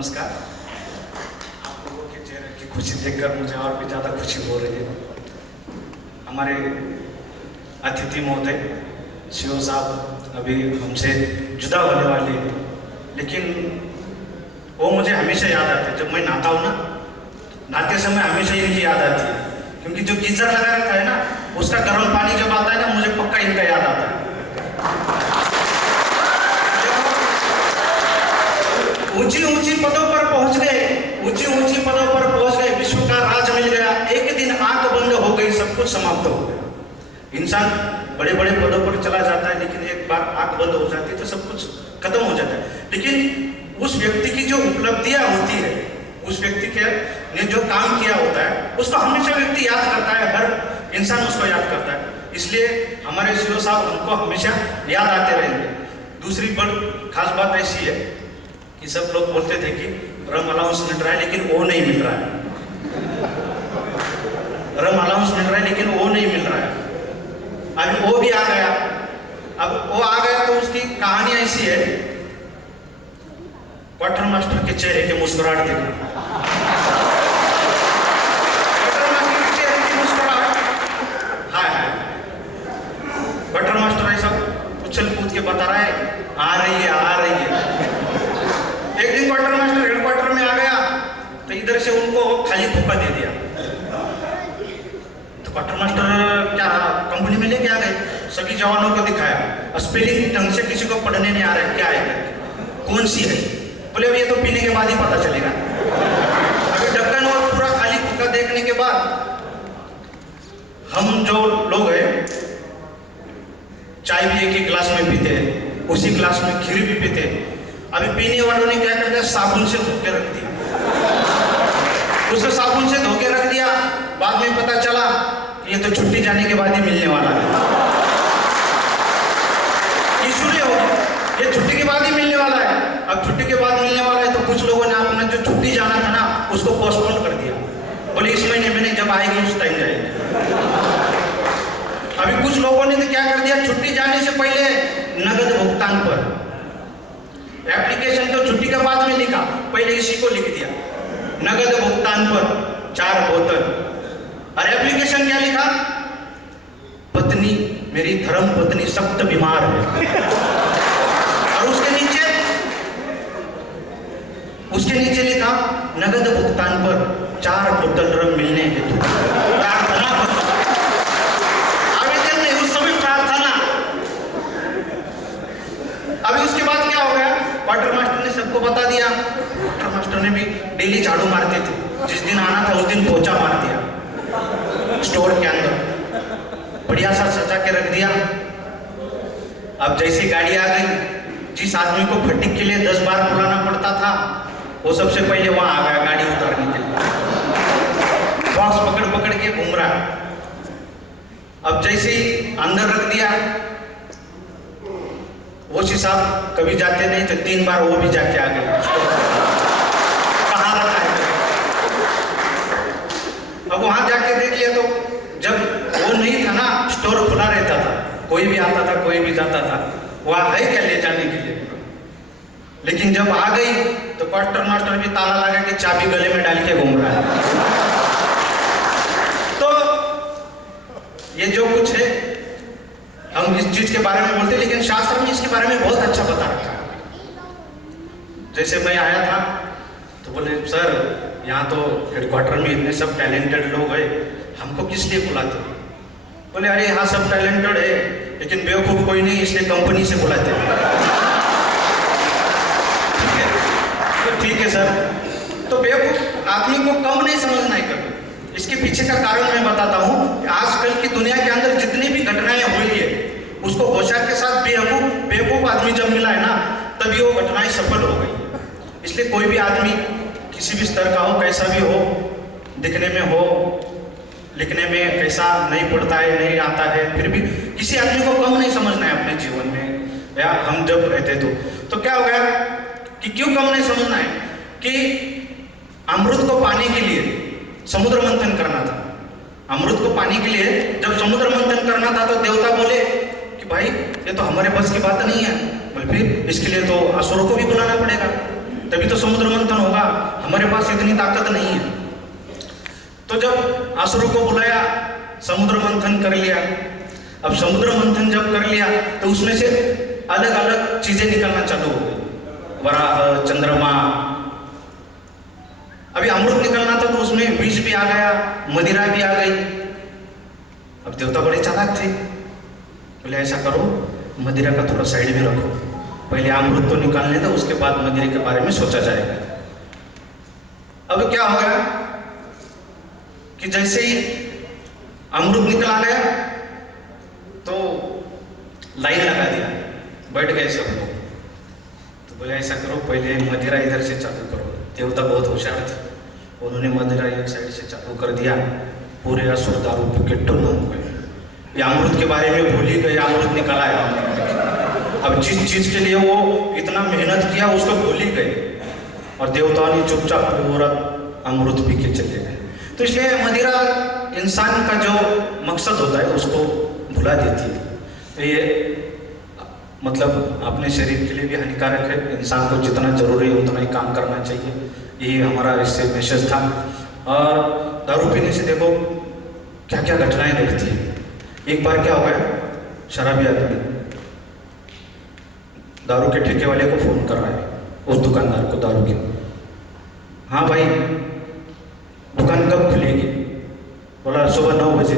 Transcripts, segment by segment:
नमस्कार। आप लोगों के चेहरे की खुशी देखकर मुझे और भी ज़्यादा खुशी हो रही है। हमारे अतिथि महोदय सीओ साहब अभी हमसे जुदा होने वाले हैं, लेकिन वो मुझे हमेशा याद आते हैं। जब मैं नहाता हूँ ना, नहाते समय हमेशा इनकी याद आती है, क्योंकि जो गीजर लगा रखा है ना, उसका गर्म पानी जब आता है ना, मुझे पक्का इनका याद आता है। ऊंची ऊंची पदों पर पहुंच गए, ऊंची ऊंची पदों पर पहुंच गए, विश्व का राज मिल गया, एक दिन आंख बंद हो गई, सब कुछ समाप्त हो गया। इंसान बड़े बड़े पदों पर चला जाता है, लेकिन एक बार आंख बंद हो जाती है तो सब कुछ खत्म हो जाता है। लेकिन उस व्यक्ति की जो उपलब्धियां होती है, उस व्यक्ति के ने जो काम किया होता है, उसको हमेशा व्यक्ति याद करता है, हर इंसान उसको याद करता है। इसलिए हमारे सीओ साहब हमको हमेशा याद आते रहेंगे। दूसरी बड़ी खास बात ऐसी है कि सब लोग बोलते थे कि रम अलाउंस मिल रहा है, लेकिन वो नहीं मिल रहा है। रम अलाउंस मिल रहा है, लेकिन वो नहीं मिल रहा है। अभी वो भी आ गया। अब वो आ गया तो उसकी कहानी ऐसी है, क्वार्टर मास्टर के चेहरे के मुस्कुराहट देखना। क्वार्टर मास्टर के चेहरे की मुस्कुराहट, हाय क्वार्टर मास्टर ऐसा उछल कूद के बता रहा है, आ रही है, आ रही है। एक दिन क्वार्टर मास्टर हेडक्वार्टर में आ गया तो इधर से उनको खाली धोखा दे दिया। तो क्वार्टर मास्टर क्या कंपनी में लेके आ गए, सभी जवानों को दिखाया, स्पेलिंग ढंग से किसी को पढ़ने नहीं आ रहा है, क्या है, कौन सी है। बोले अब ये तो पीने के बाद ही पता चलेगा। अभी ढक्कन और पूरा खाली धोखा देखने के बाद हम जो लोग हैं, चाय भी एक ही गिलास में पीते हैं, उसी गिलास में खीर भी पीते हैं। अभी पीने वालों ने क्या कर दिया, साबुन से धो के रख दिया। उसे साबुन से धो के रख दिया, बाद में पता चला कि ये तो छुट्टी जाने के बाद ही मिलने वाला है। इशू हो, ये छुट्टी के बाद ही मिलने वाला है। अब छुट्टी के बाद मिलने वाला है तो कुछ लोगों ने अपना जो छुट्टी जाना था ना, उसको पोस्टपोन कर दिया। बोले इस महीने में नहीं, जब आएगी उस टाइम जाएगी। अभी कुछ लोगों ने तो क्या कर दिया, छुट्टी जाने से पहले नगद भुगतान पर एप्लीकेशन तो छुट्टी के बाद में लिखा, पहले इसी को लिख दिया, नगद भुगतान पर 4 बोतल। और एप्लीकेशन क्या लिखा, पत्नी मेरी धर्म पत्नी सख्त बीमार है। और उसके नीचे लिखा, नगद भुगतान पर 4 बोतल रम मिलने हेतु प्रार्थना पत्र। आवेदन नहीं, उस समय प्रार्थना। अभी उसके बाद क्या हो गया, क्वार्टर मास्टर ने सबको बता दिया। क्वार्टर मास्टर ने भी डेली झाड़ू मारते थे, जिस दिन आना था उस दिन पोछा मार दिया स्टोर के अंदर, बढ़िया सा सजा के रख दिया। अब जैसे गाड़ी आ गई, जिस आदमी को फटिक के लिए 10 बार बुलाना पड़ता था, वो सबसे पहले वहां आ गया गाड़ी उतारने के लिए। बॉक्स पकड़ पकड़ के घूम रहा। अब जैसे ही अंदर रख दिया, वो साहब कभी जाते नहीं तो 3 बार वो भी जाके आ गए, कहाँ रखा है। अब वहां जाके देख लिया तो जब वो नहीं था ना, स्टोर खुला रहता था, कोई भी आता था, कोई भी जाता था, वहां है क्या ले जाने के लिए। लेकिन जब आ गई तो क्वार्टर मास्टर भी ताला लगा के चाबी गले में डाल के घूम रहा है। तो ये जो कुछ है, हम इस चीज के बारे में बोलते हैं, लेकिन शास्त्र में इसके बारे में बहुत अच्छा बता रखा है। जैसे मैं आया था तो बोले सर यहाँ तो हेडक्वार्टर में इतने सब टैलेंटेड लोग हैं, हमको किस लिए बुलाते हैं। बोले अरे यहाँ सब टैलेंटेड है, लेकिन बेवकूफ कोई नहीं, इसलिए कंपनी से बुलाते हैं। ठीक है सर। तो बेवकूफ आदमी को कम नहीं समझना है कभी। इसके पीछे का कारण मैं बताता हूँ। आजकल की दुनिया के अंदर जितनी भी घटनाएं हुई है, उसको होशियार के साथ बेवकूफ आदमी जब मिला है ना, तभी वो घटनाएं सफल हो गई। इसलिए कोई भी आदमी किसी भी स्तर का हो, कैसा भी हो, दिखने में हो, लिखने में कैसा नहीं पढ़ता है, नहीं आता है, फिर भी किसी आदमी को कम नहीं समझना है अपने जीवन में। या हम जब रहते तो क्या हो गया कि क्यों कम नहीं समझना है कि अमृत को पाने के लिए समुद्र मंथन करना था। अमृत को पाने के लिए जब समुद्र मंथन करना था तो देवता बोले कि भाई ये तो हमारे बस की बात नहीं है, फिर इसके लिए तो असुरों को भी बुलाना पड़ेगा, तभी तो समुद्र मंथन होगा। हमारे पास इतनी ताकत नहीं है। तो जब असुरों को बुलाया, समुद्र मंथन कर लिया। अब समुद्र मंथन जब कर लिया तो उसमें से अलग अलग चीजें निकलना चालू हो गई, वराह, चंद्रमा। अभी अमृत निकलना था तो उसमें विष भी आ गया, मदिरा भी आ गई। अब देवता बड़े चालाक थे, बोले ऐसा करो, मदिरा का थोड़ा साइड में रखो, पहले अमृत तो निकालने दो, उसके बाद मदिरा के बारे में सोचा जाएगा। अब क्या हो गया कि जैसे ही अमृत निकल आ गया तो लाइन लगा दिया, बैठ गए सब लोग। तो बोले ऐसा करो, पहले मदिरा इधर से चालू करो। देवता बहुत होशियार थे, उन्होंने मदिरा एक साइड से चालू कर दिया। पूरे असुर दारू पे गिट्टू न हो गए, ये अमृत के बारे में भूल ही गए, अमृत निकाला है हमने। अब जिस चीज के लिए वो इतना मेहनत किया उसको भूल ही गए, और देवताओं ने चुपचाप पूरा अमृत पी के चले गए। तो इसलिए मदिरा इंसान का जो मकसद होता है उसको भुला देती है। तो ये मतलब अपने शरीर के लिए भी हानिकारक है। इंसान को जितना जरूरी है उतना ही काम करना चाहिए, यही हमारा इससे मैसेज था। और दारू पीने से देखो क्या क्या घटनाएं घटती है। एक बार क्या हो गया, शराबी आदमी दारू के ठेके वाले को फोन कर रहा है, उस दुकानदार को दारू के, हाँ भाई दुकान कब खुलेगी? बोला सुबह 9 बजे।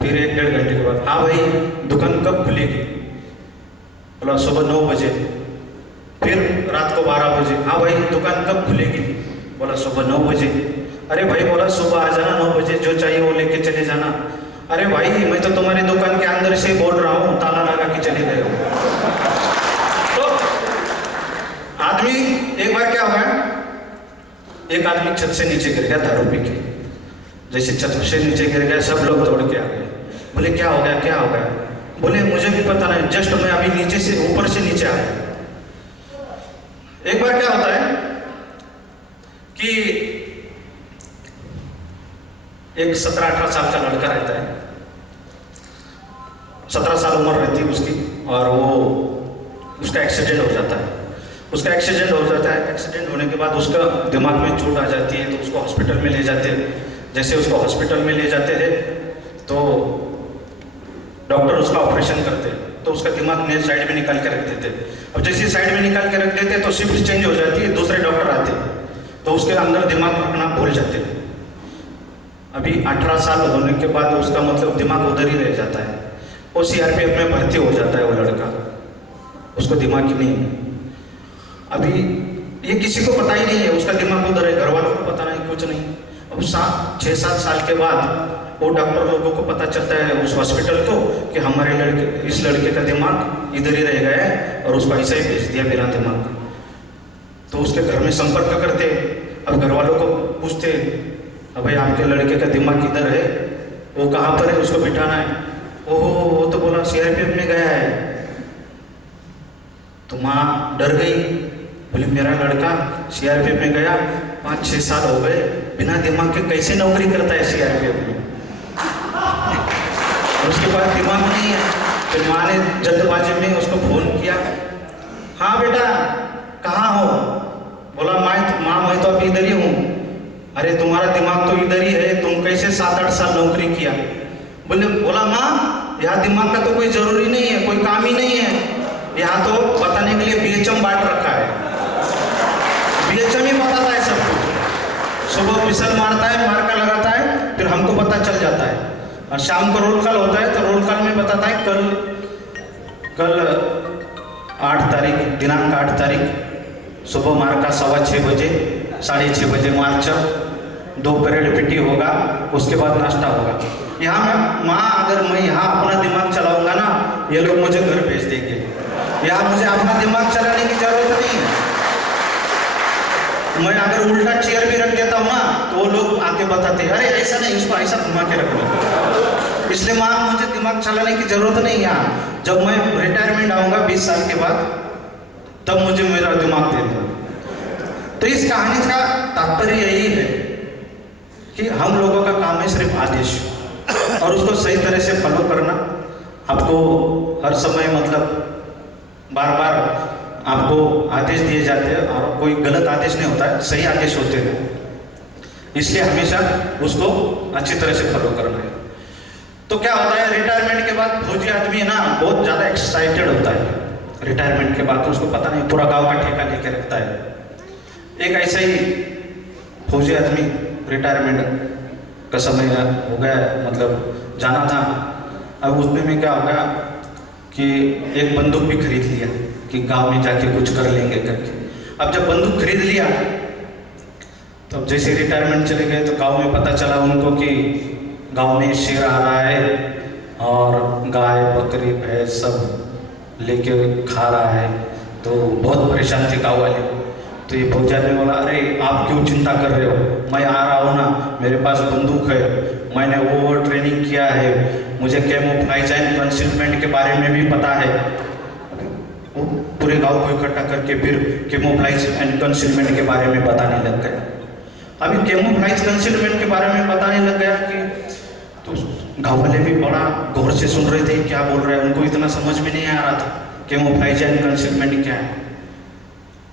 फिर 1-1.5 घंटे के बाद, हाँ भाई दुकान कब खुलेगी? बोला सुबह 9 बजे। फिर रात को 12 बजे, हाँ भाई दुकान कब खुलेगी? बोला सुबह 9 बजे। अरे भाई बोला सुबह आ जाना 9 बजे, जो चाहिए वो लेके चले जाना। अरे भाई मैं तो तुम्हारी दुकान के अंदर से बोल रहा हूँ, ताला लगा के चले गए हो। तो आदमी एक बार क्या हुआ, एक आदमी छत से नीचे गिर गया दारू पी के। जैसे छत से नीचे गिर गया सब लोग दौड़ के आ गए। बोले क्या हो गया, क्या हो गया? बोले मुझे भी पता नहीं, जस्ट मैं अभी नीचे से ऊपर से नीचे आ गया। एक बार क्या होता है कि एक 17-18 साल का लड़का रहता है, 17 साल उम्र रहती है उसकी, और वो उसका एक्सीडेंट हो जाता है। उसका एक्सीडेंट हो जाता है, एक्सीडेंट होने के बाद उसका दिमाग में चोट आ जाती है, तो उसको हॉस्पिटल में ले जाते हैं। जैसे उसको हॉस्पिटल में ले जाते हैं तो डॉक्टर उसका ऑपरेशन करते हैं, तो उसका दिमाग ने साइड में निकाल के रख देते। अब जैसे साइड में निकाल के रख देते तो शिफ्ट चेंज हो जाती है, दूसरे डॉक्टर आते तो उसके अंदर दिमाग रखना भूल जाते हैं। अभी 18 साल होने के बाद उसका मतलब दिमाग उधर ही रह जाता है। वो CRPF में भर्ती हो जाता है वो लड़का, उसको दिमाग ही नहीं है। अभी ये किसी को पता ही नहीं है, उसका दिमाग उधर है, घर वालों को पता नहीं, कुछ नहीं। अब 6-7 साल के बाद वो डॉक्टर लोगों को पता चलता है उस हॉस्पिटल को कि हमारे इस लड़के का दिमाग इधर ही रह गया है, और उसको ऐसा ही भेज दिया बिना दिमाग। तो उसके घर में संपर्क करते, अब घर वालों को पूछते, अब भाई आपके लड़के का दिमाग किधर है, वो कहाँ पर है, उसको बिठाना है। ओहो वो तो बोला CRPF में गया है। तो माँ डर गई, बोले मेरा लड़का CRPF में गया, 5-6 साल हो गए, बिना दिमाग के कैसे नौकरी करता है CRPF में? उसके बाद दिमाग नहीं है। फिर माँ ने जल्दबाजी में उसको फोन किया, हाँ बेटा कहाँ हो? बोला माँ मैं तो अभी इधर ही हूँ। अरे तुम्हारा दिमाग तो इधर ही है, तुम कैसे 7-8 साल नौकरी किया? बोला माँ यहाँ दिमाग का तो कोई जरूरी नहीं है, कोई काम ही नहीं है, यहाँ तो बताने के लिए BHM बांट रखा है। BHM ही बताता है सब कुछ। सुबह विसल मारता है, मार्का लगाता है, फिर हमको पता चल जाता है। और शाम को रोल कॉल होता है तो रोल कॉल में बताता है कल 8 तारीख, दिनांक 8 तारीख सुबह मार्का 6:15 बजे, 6:30 बजे मार्च, 2 परेड पिटी होगा, उसके बाद नाश्ता होगा। यहाँ माँ अगर मैं यहाँ अपना दिमाग चलाऊंगा ना, ये लोग मुझे घर भेज देंगे। यहाँ मुझे अपना दिमाग चलाने की जरूरत नहीं है। मैं अगर उल्टा चेयर भी रख देता हूँ ना तो वो लोग आके बताते हैं, अरे ऐसा नहीं, इसको ऐसा घुमा के रख लो। इसलिए माँ मुझे दिमाग चलाने की जरूरत नहीं। यहाँ जब मैं रिटायरमेंट आऊँगा 20 साल के बाद, तब मुझे मेरा दिमाग दे देना। तो इस कहानी का तात्पर्य यही है कि हम लोगों का काम है सिर्फ आदेश, और उसको सही तरह से फॉलो करना। आपको हर समय मतलब बार बार आपको आदेश दिए जाते हैं और कोई गलत आदेश नहीं होता है, सही आदेश होते हैं, इसलिए हमेशा उसको अच्छी तरह से फॉलो करना है। तो क्या होता है, रिटायरमेंट के बाद फौजी आदमी ना बहुत ज़्यादा एक्साइटेड होता है। रिटायरमेंट के बाद तो उसको पता नहीं, पूरा गांव का ठेका लेके रखता है। एक ऐसा ही फौजी आदमी रिटायरमेंट का समय हो गया, मतलब जाना था। अब उसमें में क्या हो गया कि एक बंदूक भी खरीद लिया कि गांव में जाके कुछ कर लेंगे करके। अब जब बंदूक खरीद लिया तो जैसे रिटायरमेंट चले गए तो गांव में पता चला उनको कि गांव में शेर आ रहा है और गाय बकरी भैंस सब लेके खा रहा है। तो बहुत परेशान थे गाँव वाले। तो ये फौजी आदमी बोला, अरे आप क्यों चिंता कर रहे हो, मैं आ रहा हूँ ना, मेरे पास बंदूक है, मैंने वो ट्रेनिंग किया है, मुझे कैमोफ्लेज एंड कंसीलमेंट के बारे में भी पता है। वो पूरे गांव को इकट्ठा करके फिर कैमोफ्लेज एंड कंसीलमेंट के बारे में बताने लग गया। अभी कैमोफ्लेज कंसीलमेंट के बारे में बताने लग गया कि तो गाँव वाले भी बड़ा गौर से सुन रहे थे क्या बोल रहे हैं, उनको इतना समझ में नहीं आ रहा था कैमोफ्लेज एंड कंसीलमेंट क्या है।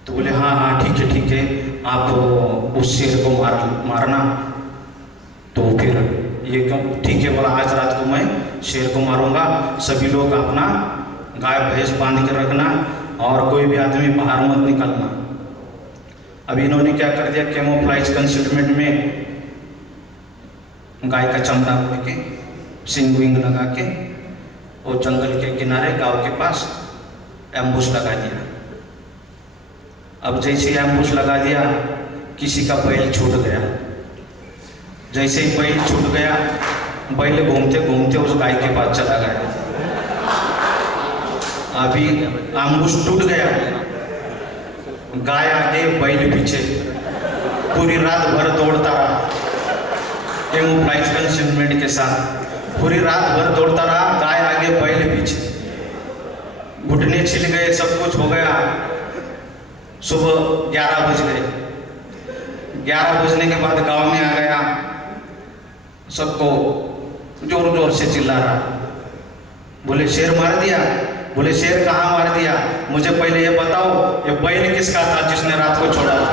तो बोले हाँ हाँ ठीक है, आप उस शेर को मारना। तो फिर ये क्यों ठीक है बोला, आज रात को मैं शेर को मारूंगा, सभी लोग अपना गाय भैंस बांध के रखना और कोई भी आदमी बाहर मत निकलना। अब इन्होंने क्या कर दिया, कैमोफ्लेज कंसीलमेंट में गाय का चमड़ा लेके सिंग विंग लगा के वो जंगल के किनारे गांव के पास एम्बुश लगा दिया। अब जैसे एम्बुश लगा दिया, किसी का बैल छूट गया। जैसे ही बैल छूट गया, बैल घूमते घूमते उस गाय के पास चला गया। अभी एम्बुश टूट गया, गाय आगे बैल पीछे, पूरी रात भर दौड़ता रहा कैमोफ्लेज कंसीलमेंट के साथ। पूरी रात भर दौड़ता रहा, गाय आगे बैल पीछे, घुटने छिल गए, सब कुछ हो गया। सुबह 11 बज गए। 11 बजने के बाद गांव में आ गया, सबको जोर जोर से चिल्ला रहा, बोले शेर मार दिया। बोले शेर कहाँ मार दिया, मुझे पहले ये बताओ, ये बैल किसका था जिसने रात को छोड़ा था।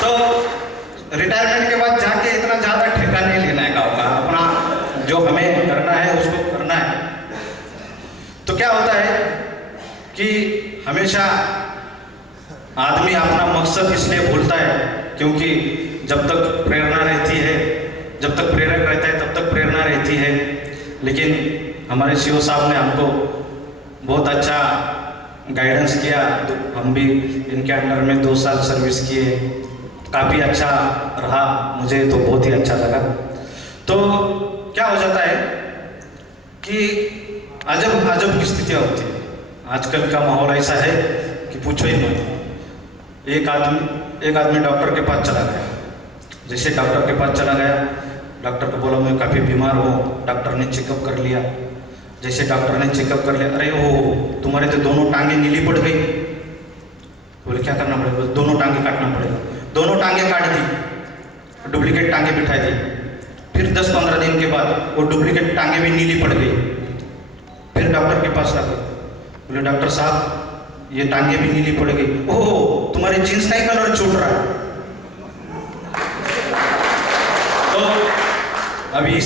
तो रिटायरमेंट के बाद जाके इतना ज़्यादा ठेका नहीं लेना है गाँव का, अपना जो हमें करना है उसको करना है। तो क्या होता है कि हमेशा आदमी अपना मकसद इसलिए भूलता है क्योंकि जब तक प्रेरणा रहती है, जब तक प्रेरक रहता है तब तक प्रेरणा रहती है। लेकिन हमारे सीओ साहब ने हमको बहुत अच्छा गाइडेंस किया, हम भी इनके अंडर में 2 साल सर्विस किए, काफ़ी अच्छा रहा, मुझे तो बहुत ही अच्छा लगा। तो क्या हो जाता है कि अजब अजब की स्थितियाँ होती है। आजकल का माहौल ऐसा है कि पूछो ही मत। एक आदमी डॉक्टर के पास चला गया। जैसे डॉक्टर के पास चला गया, डॉक्टर को बोला मैं काफ़ी बीमार हूँ। डॉक्टर ने चेकअप कर लिया। जैसे डॉक्टर ने चेकअप कर लिया, अरे ओ तुम्हारे तो दोनों टांगें नीली पड़ गई। बोले क्या करना पड़ेगा, दोनों टांगें काटना पड़ेगा। दोनों टांगें काट दी, डुप्लीकेट टांगें बिठा दी। फिर 10-15 दिन के बाद वो डुप्लीकेट टांगें भी नीली पड़ गई। फिर डॉक्टर के पास आ गए, बोले डॉक्टर साहब ये टांगे भी नीली पड़ गई। ओह तुम्हारे जीन्स का ही कलर छूट रहा है। तो अभी